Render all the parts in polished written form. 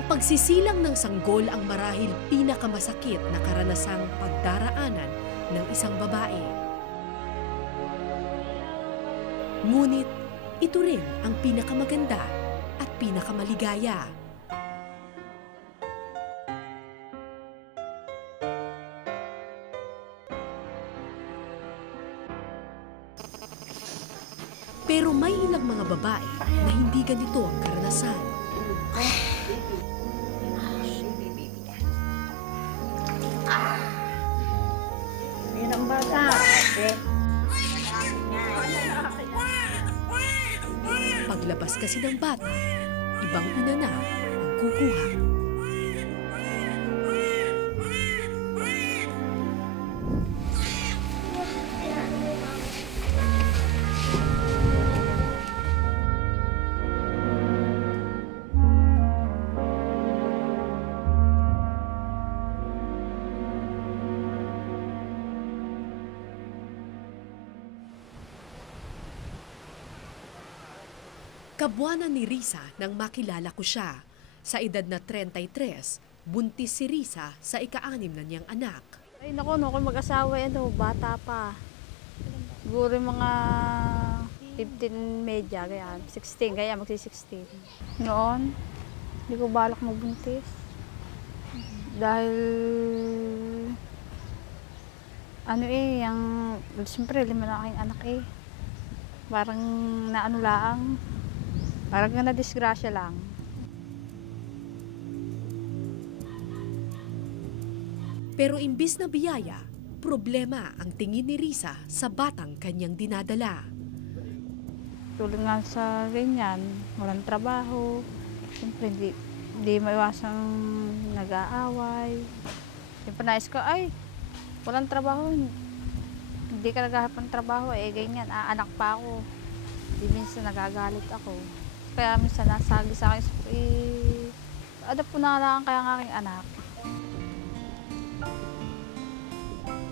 Ang pagsisilang ng sanggol ang marahil pinakamasakit na karanasang pagdaraanan ng isang babae. Ngunit ito rin ang pinakamaganda at pinakamaligaya. Pero may ilang mga babae na hindi ganito ang karanasan. Yan ang bata. Paglabas kasi ng bata, ibang ina na ang kukuha. Kabuanan ni Risa nang makilala ko siya. Sa edad na 33, buntis si Risa sa ika-6 na niyang anak. Ay naku, kung mag-asawa yan, bata pa. Siguro mga 15 medya, kaya 16, kaya magsi-16. Noon, hindi ko balak magbuntis. Dahil, siyempre 5 na aking anak eh. Parang naano lang. Parang na-disgrasya lang. Pero imbis na biyaya, problema ang tingin ni Risa sa batang kanyang dinadala. Tulad nga sa ganyan, walang trabaho. Siyempre, hindi maiwasang nag-aaway. Siyempre, nais ko, walang trabaho. Hindi ka naghahanap ng trabaho, ganyan, anak pa ako. Hindi minsan nagagalit ako. Kaya minsan nasagi sa akin, adapt ko na lang kaya ang aking anak.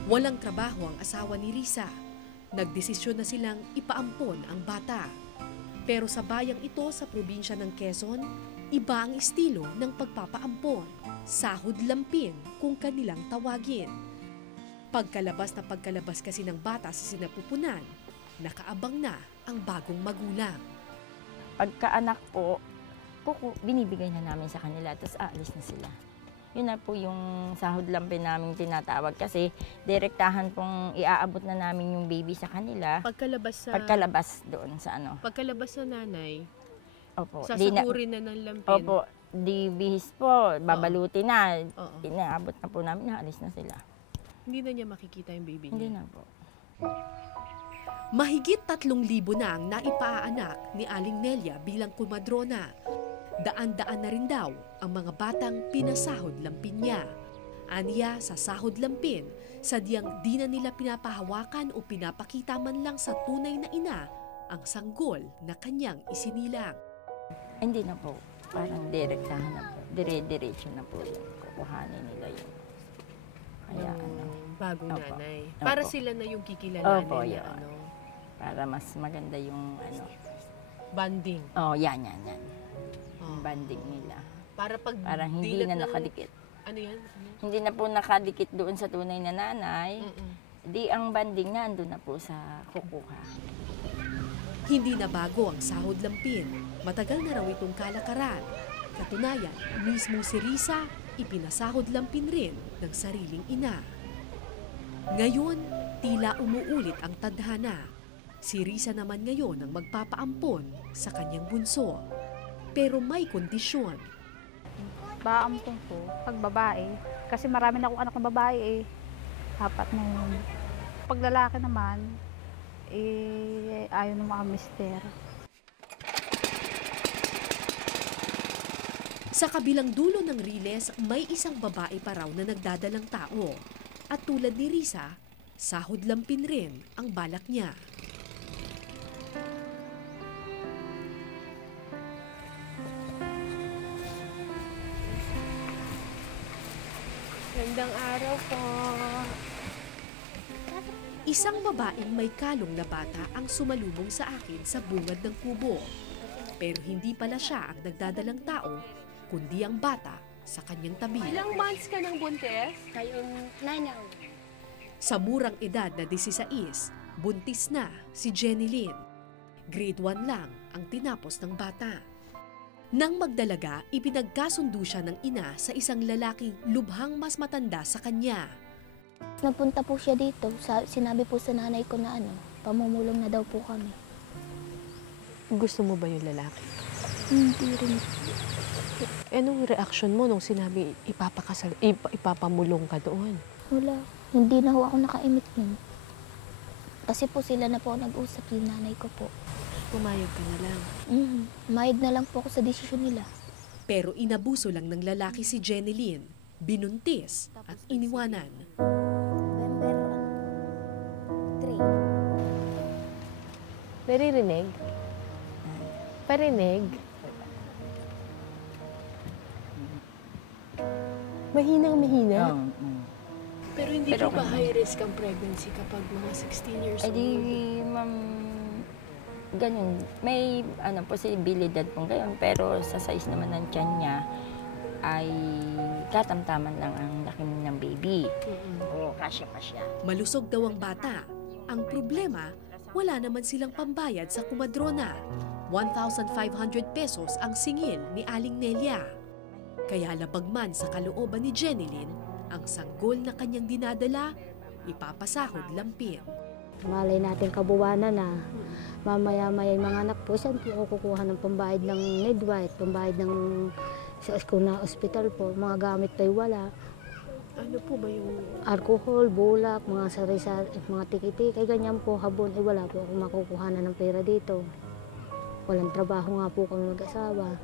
Walang trabaho ang asawa ni Risa. Nagdesisyon na silang ipaampon ang bata. Pero sa bayang ito sa probinsya ng Quezon, iba ang estilo ng pagpapaampon. Sahod lampin kung kanilang tawagin. Pagkalabas kasi ng bata sa sinapupunan, nakaabang na ang bagong magulang. Pagkaanak po, binibigay na namin sa kanila, tapos aalis na sila. Yun na po yung sahod lampin namin tinatawag kasi direktahan pong iaabot na namin yung baby sa kanila. Pagkalabas doon sa ano. Pagkalabas sa nanay, opo, sasahurin na ng lampin. Opo, di bihis po, babaluti na. Inaabot na po namin, naalis na sila. Hindi na niya makikita yung baby niya? Hindi na po. Mahigit 3,000 na ang naipaanak ni Aling Nelia bilang kumadrona. Daan-daan na rin daw ang mga batang pinasahod lampin niya. Aniya sa sahod lampin, sadyang di na nila pinapahawakan o pinapakita man lang sa tunay na ina ang sanggol na kanyang isinilang. Hindi na po. Parang direktahan na po. Dire-diretso na po yun. Kukuhanin nila yun. Kaya bagong opo, nanay. opo. Para sila na yung kikilalanin Opo, niya. yun. Para mas maganda yung banding. Yan. Yung banding nila. Parang hindi na nakadikit. Ano yan? Hindi na po nakadikit doon sa tunay na nanay. Di ang banding na andun na po sa kukuha. Hindi na bago ang sahod lampin. Matagal na raw itong kalakaran. Katunayan, mismo si Risa, ipinasahod lampin rin ng sariling ina. Ngayon, tila umuulit ang tadhana. Si Risa naman ngayon ang magpapaampon sa kanyang bunso. Pero may kondisyon. Paampon ko pag babae. Kasi marami na akong anak na babae 4 na yun. Pag lalaki naman, ayaw ng mga mister. Sa kabilang dulo ng riles, may isang babae pa raw na nagdadalang tao. At tulad ni Risa, sahod lampin rin ang balak niya. Magandang araw po. Isang babaeng may kalong na bata ang sumalubong sa akin sa bungad ng kubo. Pero hindi pala siya ang nagdadalang tao, kundi ang bata sa kanyang tabi. Ilang months ka ng buntis? Kayong nanay. Sa murang edad na 16, buntis na si Jenny Lynn. Grade 1 lang ang tinapos ng bata. Nang magdalaga, ipinagkasundo siya ng ina sa isang lalaking lubhang mas matanda sa kanya. Nagpunta po siya dito. Sinabi po sa nanay ko na pamumulong na daw po kami. Gusto mo ba yung lalaki? Hindi rin. Anong reaction mo nung sinabi ipapamulong ka doon? Wala. Hindi na ho ako nakaimik nun. Kasi po sila na po nag-usap, yung nanay ko po. Pumayag ka na lang. Mayag na lang po ako sa desisyon nila. Pero inabuso lang ng lalaki si Jenny Lynn, binuntis at iniwanan. November 3. Naririnig? Parinig? Mahinang-mahina? Pero hindi po ba high risk ang pregnancy kapag mga 16 years Eh old? di, ma'am, ganun. May posibilidad pong gayon. Pero sa size naman ng tiyan niya, ay katamtaman lang ang laki ng baby. Oo, kasya pa siya. Malusog daw ang bata. Ang problema, wala naman silang pambayad sa kumadrona. 1,500 pesos ang singil ni Aling Nelia. Kaya labag man sa kalooban ni Jenny Lynn, ang sanggol na kanyang dinadala, ipapasahod lampin. Malay natin kabuwanan na. Mamaya-maya yung mga anak po, saan po ako kukuha ng pambayad ng midwife, pambayad ng sa school na hospital po, mga gamit tayo wala. Ano po ba yung... Alcohol, bulak, mga sari-sari, mga tiki-tiki, ganyan po, habon, wala po akong makukuha na ng pera dito. Walang trabaho nga po kami mag-asawa.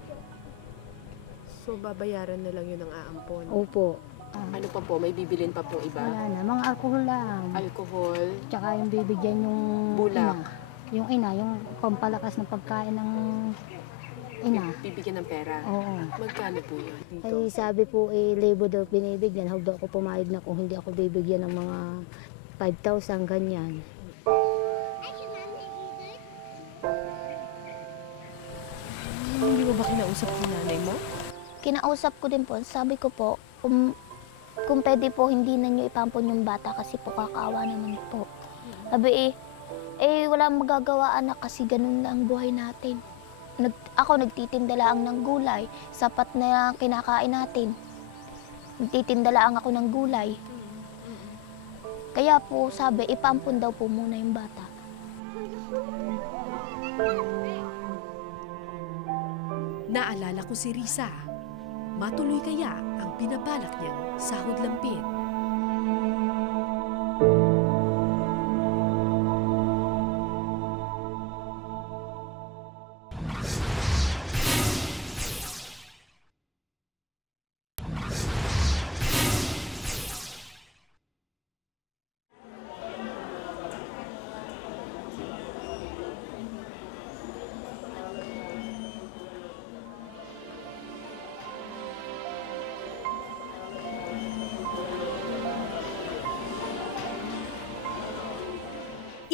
So, babayaran na lang yun ang aampon? Opo. Ano pa po? May bibilin pa po iba? Wala na, mga alcohol lang. Alcohol? Tsaka yung bibigyan yung Bulak. ina. Yung ina, yung pampalakas na pagkain ng ina. Bibigyan ng pera? Oo. Magkano po yun? Ay sabi po, libo daw binibigyan. Huwag daw ako pumayag na kung hindi ako bibigyan ng mga 5,000, ganyan. Hindi mo ba kinausap yung nanay mo? Kinausap ko din po, sabi ko po, kung pwede po, hindi na nyo ipampon yung bata kasi po kakaawa naman po. Sabi wala magagawa anak kasi ganun na ang buhay natin. Ako nagtitinda lang ng gulay, sapat na kinakain natin. Nagtitinda lang ako ng gulay. Kaya po sabi, ipampon daw po muna yung bata. Naalala ko si Risa. Matuloy kaya ang pinabalak niyang sahod lampin?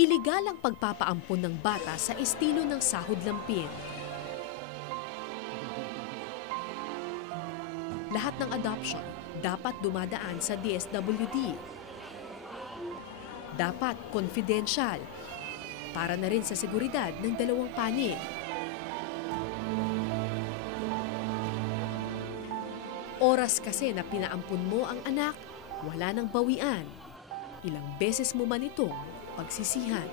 Iligal ang pagpapaampon ng bata sa estilo ng sahod lampin. Lahat ng adoption dapat dumadaan sa DSWD. Dapat confidential para na rin sa seguridad ng dalawang panig. Oras kasi na pinaampun mo ang anak, wala nang bawian. Ilang beses mo man itong pagsisihan.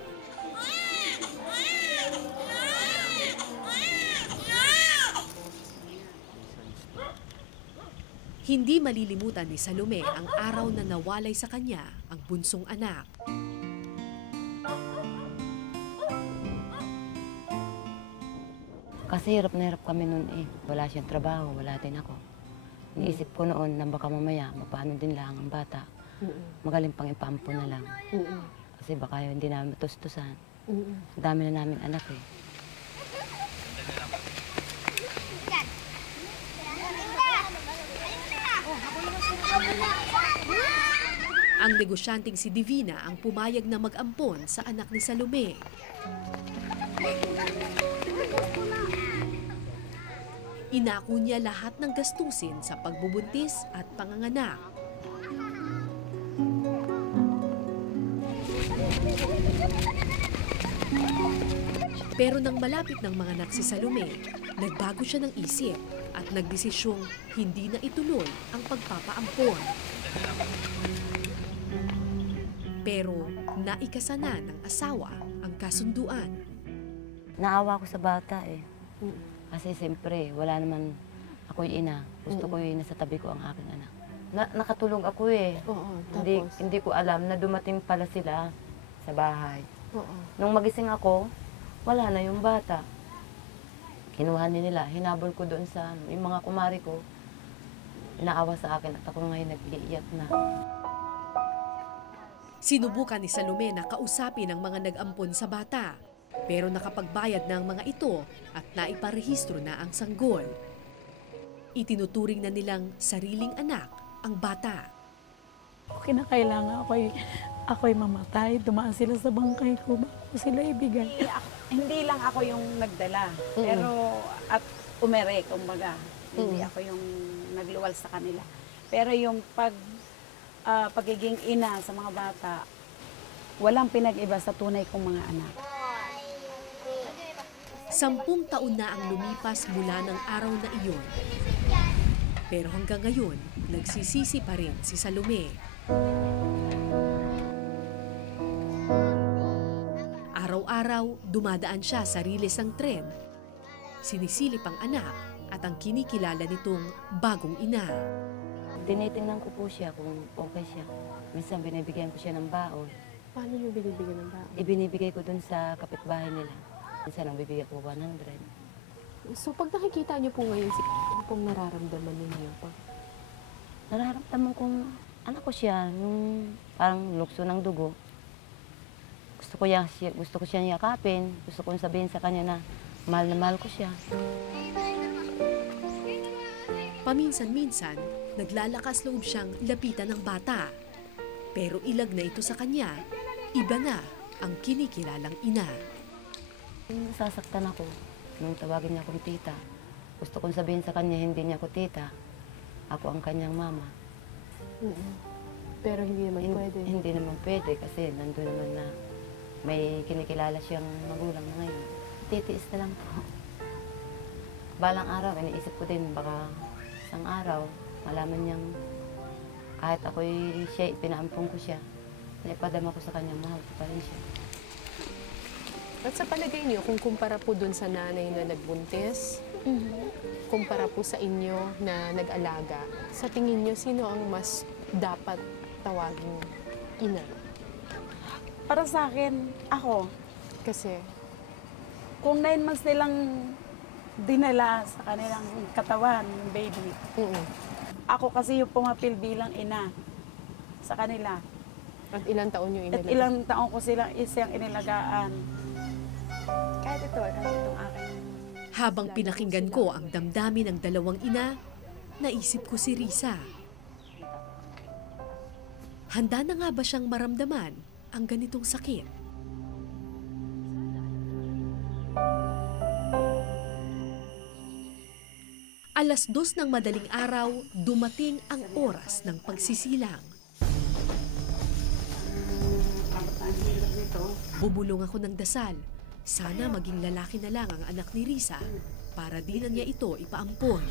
Hindi malilimutan ni Salome ang araw na nawalay sa kanya ang bunsong anak. Kasi hirap na hirap kami noon eh. Wala siyang trabaho, wala din ako. Iniisip ko noon na baka mamaya, mapano din lang ang bata. Magaling pang ipampo na lang. Kasi baka yun, hindi namin matustusan. Ang dami na namin anak eh. Ang negosyanteng si Divina ang pumayag na mag-ampon sa anak ni Salome. Inako niya lahat ng gastusin sa pagbubuntis at panganganak. Pero nang malapit ng manganak si Salome, nagbago siya ng isip at nagdesisyong hindi na ituloy ang pagpapaampon. Pero naikasana ng asawa ang kasunduan. Naawa ko sa bata eh. Kasi siyempre, wala naman ako'y ina. Gusto ko yung nasa tabi ko ang aking anak. Nakatulog ako eh. Oo, Hindi ko alam na dumating pala sila sa bahay. Oo. Nung magising ako, wala na yung bata. Kinuha nila, hinabol ko doon sa yung mga kumari ko. Inaawa sa akin at ako ngayon nag-iiyak na. Sinubukan ni Salome na kausapin ang mga nag-ampon sa bata. Pero nakapagbayad na ang mga ito at naiparehistro na ang sanggol. Itinuturing na nilang sariling anak ang bata. Kinakailangan ako'y mamatay. Dumaan sila sa bangkay ko. Bago sila ibigay. Hindi lang ako yung nagdala. Pero at umere, kumbaga. Hindi ako yung nagluwal sa kanila. Pero yung pagiging ina sa mga bata, walang pinag-iba sa tunay kong mga anak. 10 taon na ang lumipas mula ng araw na iyon. Pero hanggang ngayon, nagsisisi pa rin si Salome. Araw-araw, dumadaan siya sa riles ng tren. Sinisilip ang anak at ang kinikilala nitong bagong ina. Tinitingnan ko po siya kung okay siya. Minsan binibigyan ko siya ng baon. Paano niyo binibigyan ng baon? Ibinibigay ko dun sa kapitbahay nila. Minsan ang bibigyan ko 100. So pag nakikita niyo po ngayon, ano pong nararamdaman ninyo? Nararamdaman kong anak ko siya, yung parang lukso ng dugo. Gusto ko siya yakapin. Gusto kong sabihin sa kanya na mahal ko siya. Paminsan-minsan, naglalakas loob siyang lapitan ng bata. Pero ilag na ito sa kanya, iba na ang kinikilalang ina. Nasasaktan ako nung tawagin niya akong tita. Gusto kong sabihin sa kanya, hindi niya ako tita. Ako ang kanyang mama. Pero hindi naman pwede. Hindi naman pwede kasi nandun naman na may kinikilala siyang magulang na ngayon. Titiis na lang po. Balang araw, iniisip ko din, baka isang araw, malaman niyang kahit ako'y siya, pinaampong ko siya, naipadama ko sa kanya, mahal ko pa rin siya. At sa palagay niyo, kung kumpara po dun sa nanay na nagbuntis, kumpara po sa inyo na nag-alaga, sa tingin niyo, sino ang mas dapat tawaging ina? Para sa akin, ako, Kasi, kung 9 months nilang dinala sa kanilang katawan, yung baby, ako kasi yung pumapil bilang ina sa kanila. at ilang taon yung At inalaga? ilang taon ko silang isang inilagaan. Kahit itong aking... Habang pinakinggan ko ang damdamin ng dalawang ina, naisip ko si Risa. Handa na nga ba siyang maramdaman ang ganitong sakit? Alas 2 ng madaling araw, dumating ang oras ng pagsisilang. Bumulong ako ng dasal. Sana maging lalaki na lang ang anak ni Risa para di na niya ito ipaampon.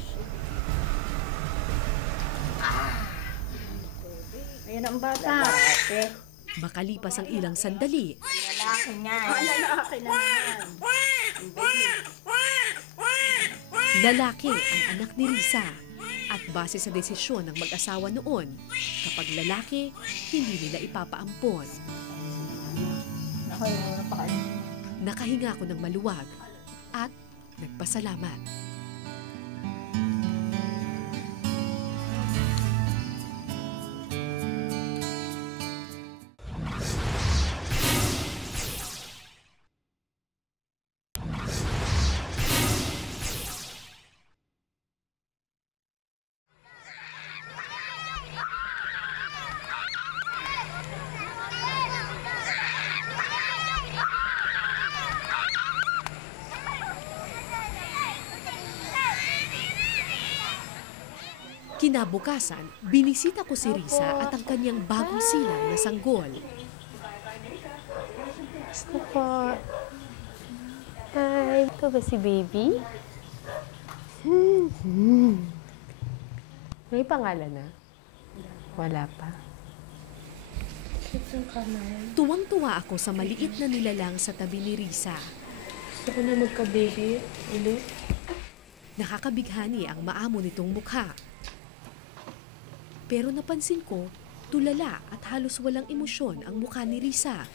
Ayun ang bata. Makalipas ang ilang sandali, Lalaki nga. lalaki ang anak ni Risa. At base sa desisyon ng mag-asawa noon, kapag lalaki, hindi nila ipapaampon. Nakahinga ako ng maluwag at nagpasalamat. Kinabukasan, binisita ko si Risa at ang kanyang bagong silang na sanggol. Gusto po. Hi, ito ba si baby? May pangalan na? Wala pa. Tuwang-tuwa ako sa maliit na nilalang sa tabi ni Risa. Gusto ko na magka-baby ulit. Nakakabighani ang maamo nitong mukha. Pero napansin ko, tulala at halos walang emosyon ang mukha ni Risa.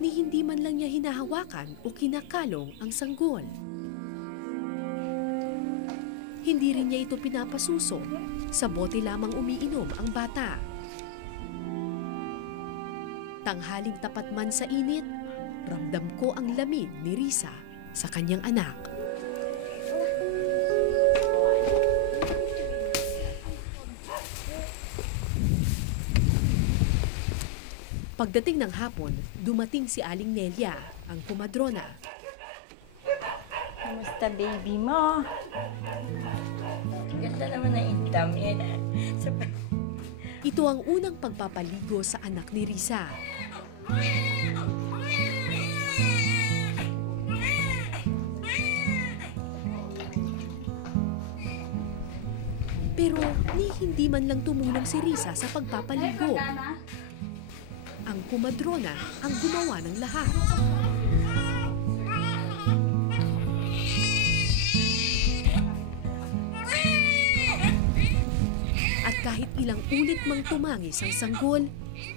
Ni hindi man lang niya hinahawakan o kinakalong ang sanggol. Hindi rin niya ito pinapasuso. Sa bote lamang umiinom ang bata. Tanghaling tapat man sa init, ramdam ko ang lamig ni Risa sa kanyang anak. Pagdating ng hapon, dumating si Aling Nelia, ang kumadrona. Kamusta baby mo? Ganda naman ang indam yan. Ito ang unang pagpapaligo sa anak ni Risa. Pero ni hindi man lang tumulong si Risa sa pagpapaligo. Ang kumadrona ang gumawa ng lahat. At kahit ilang ulit mang tumangis ang sanggol,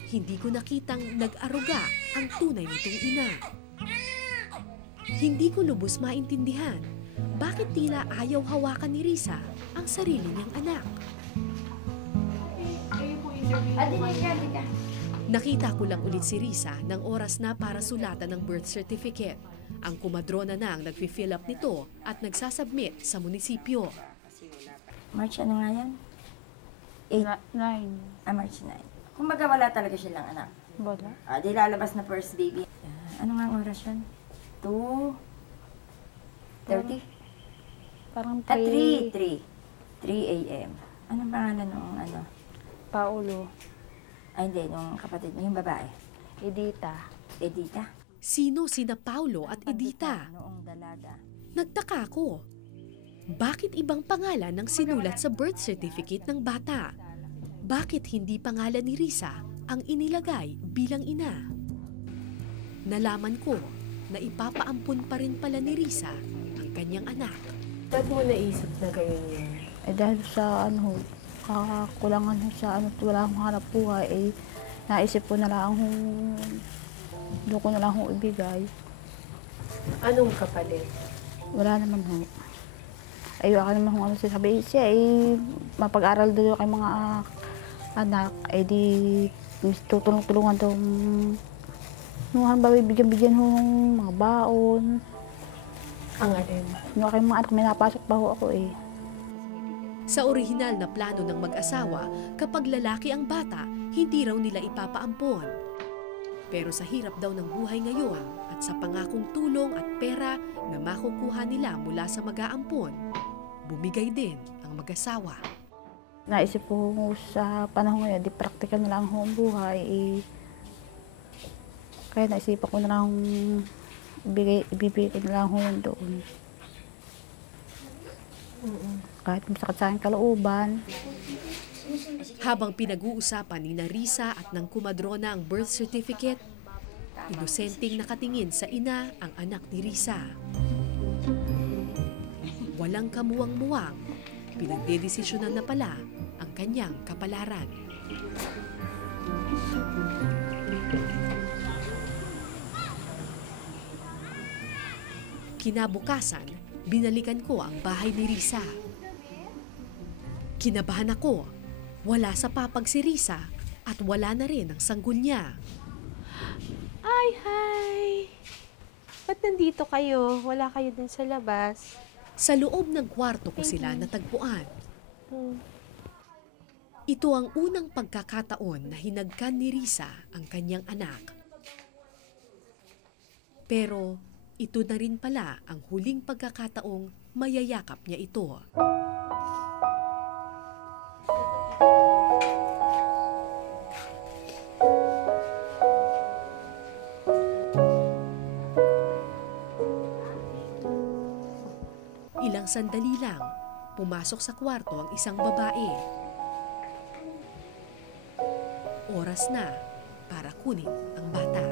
hindi ko nakitang nag-aruga ang tunay nitong ina. Hindi ko lubos maintindihan bakit tila ayaw hawakan ni Risa ang sarili niyang anak. Nakita ko lang ulit si Risa nang oras na para sulatan ng birth certificate. Ang kumadrona na ang nag-fill up nito at nagsasubmit sa munisipyo. March ano nga yan? 9. March 9. Kumbaga wala talaga silang anak. Wala. Di lalabas na first baby. Ano nga ang oras yun? 2:30? Parang 3 a.m. Anong pangalan nung ano? Paulo. Ay hindi, nung kapatid mo, yung babae. Edita. Edita? Sino sina Paulo at Edita? Noong dalaga. Nagtaka ako. Bakit ibang pangalan ang sinulat sa birth certificate ng bata? Bakit hindi pangalan ni Risa ang inilagay bilang ina? Nalaman ko na ipapaampun pa rin pala ni Risa ang kanyang anak. Ba't mo naisip na kayo niya? Dahil sa kakakulangan sa wala akong hanap buhay, naisip ko na lang doon ko na lang ibigay. Anong kapalit? Wala naman ho. Ayoko naman sabi siya, mapag-aral doon kay mga anak, di tutulong-tulungan daw. Nung ba bigyan-bigyan ho ng mga baon. Ang alin? Nung kay mga anak, may napasok pa ho ako Sa orihinal na plano ng mag-asawa, kapag lalaki ang bata, hindi raw nila ipapaampon. Pero sa hirap daw ng buhay ngayon at sa pangakong tulong at pera na makukuha nila mula sa mag-aampon, bumigay din ang mag-asawa. Naisip ko sa panahon ngayon, di practical na lang ho ang buhay. Kaya naisipan ko na lang ibibigay ko na lang ho yun doon. Kahit masakit sa aking kalooban. Habang pinag-uusapan ni Risa at ng kumadrona ang birth certificate, inosenteng nakatingin sa ina ang anak ni Risa. Walang kamuwang-muwang, pinagdedesisyonan na pala ang kanyang kapalaran. Kinabukasan, binalikan ko ang bahay ni Risa. Kinabahan ako. Wala sa papag si Risa at wala na rin ang sanggol niya. Ay, hi! Ba't nandito kayo? Wala kayo dun sa labas? Sa loob ng kwarto ko sila natagpuan. Ito ang unang pagkakataon na hinagkan ni Risa ang kanyang anak. Pero ito na rin pala ang huling pagkakataong mayayakap niya ito. Ilang sandali lang, pumasok sa kwarto ang isang babae. Oras na para kunin ang bata.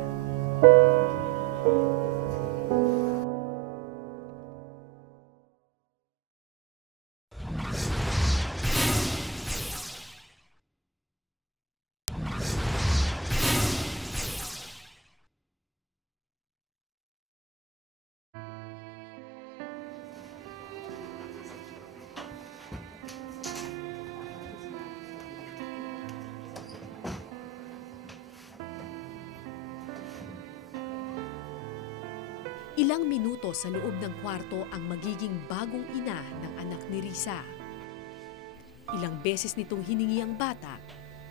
Ilang minuto sa loob ng kwarto ang magiging bagong ina ng anak ni Risa. Ilang beses nitong hiningi ang bata,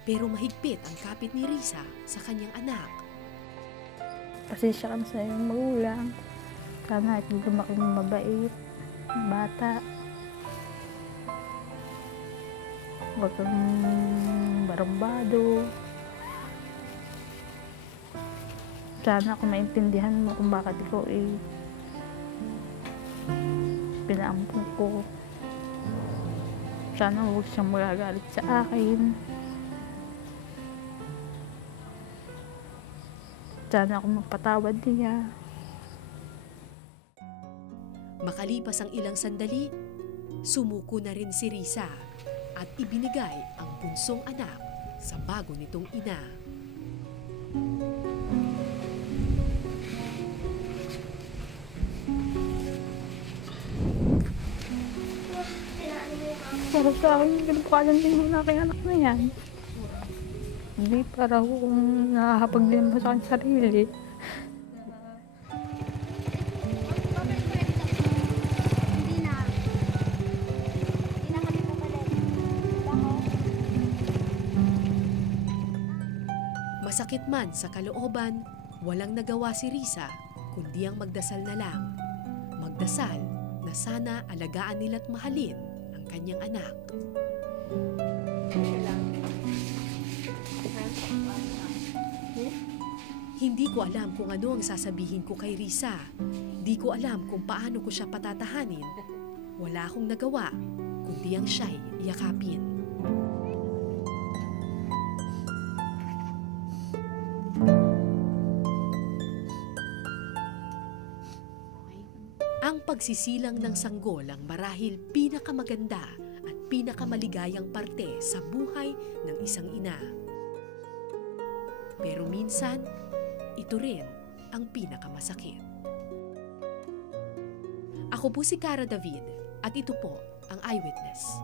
pero mahigpit ang kapit ni Risa sa kanyang anak. Pasensya ka na sa iyong magulang. Sana at lumaki ng mabait, bata. Huwag kang barambado. Sana kung maintindihan mo kung bakit ikaw pinaampun ko. Sana huwag siyang magagalit sa akin. Sana ako magpatawad niya. Makalipas ang ilang sandali, sumuko na rin si Risa at ibinigay ang bunsong anak sa bago nitong ina. Para sa akin, kinukuhanan din mo na aking anak na yan. Hindi para kung nakakapagdilim mo sa aking sarili. Masakit man sa kalooban, walang nagawa si Risa kundi ang magdasal na lang. Magdasal na sana alagaan nila't mahalin ang kanyang anak. Hindi ko alam kung ano ang sasabihin ko kay Risa. Di ko alam kung paano ko siya patatahanin. Wala akong nagawa, kundi ang siya'y yakapin. Ang pagsisilang ng sanggol ang marahil pinakamaganda at pinakamaligayang parte sa buhay ng isang ina. Pero minsan, ito rin ang pinakamasakit. Ako po si Cara David at ito po ang Eyewitness.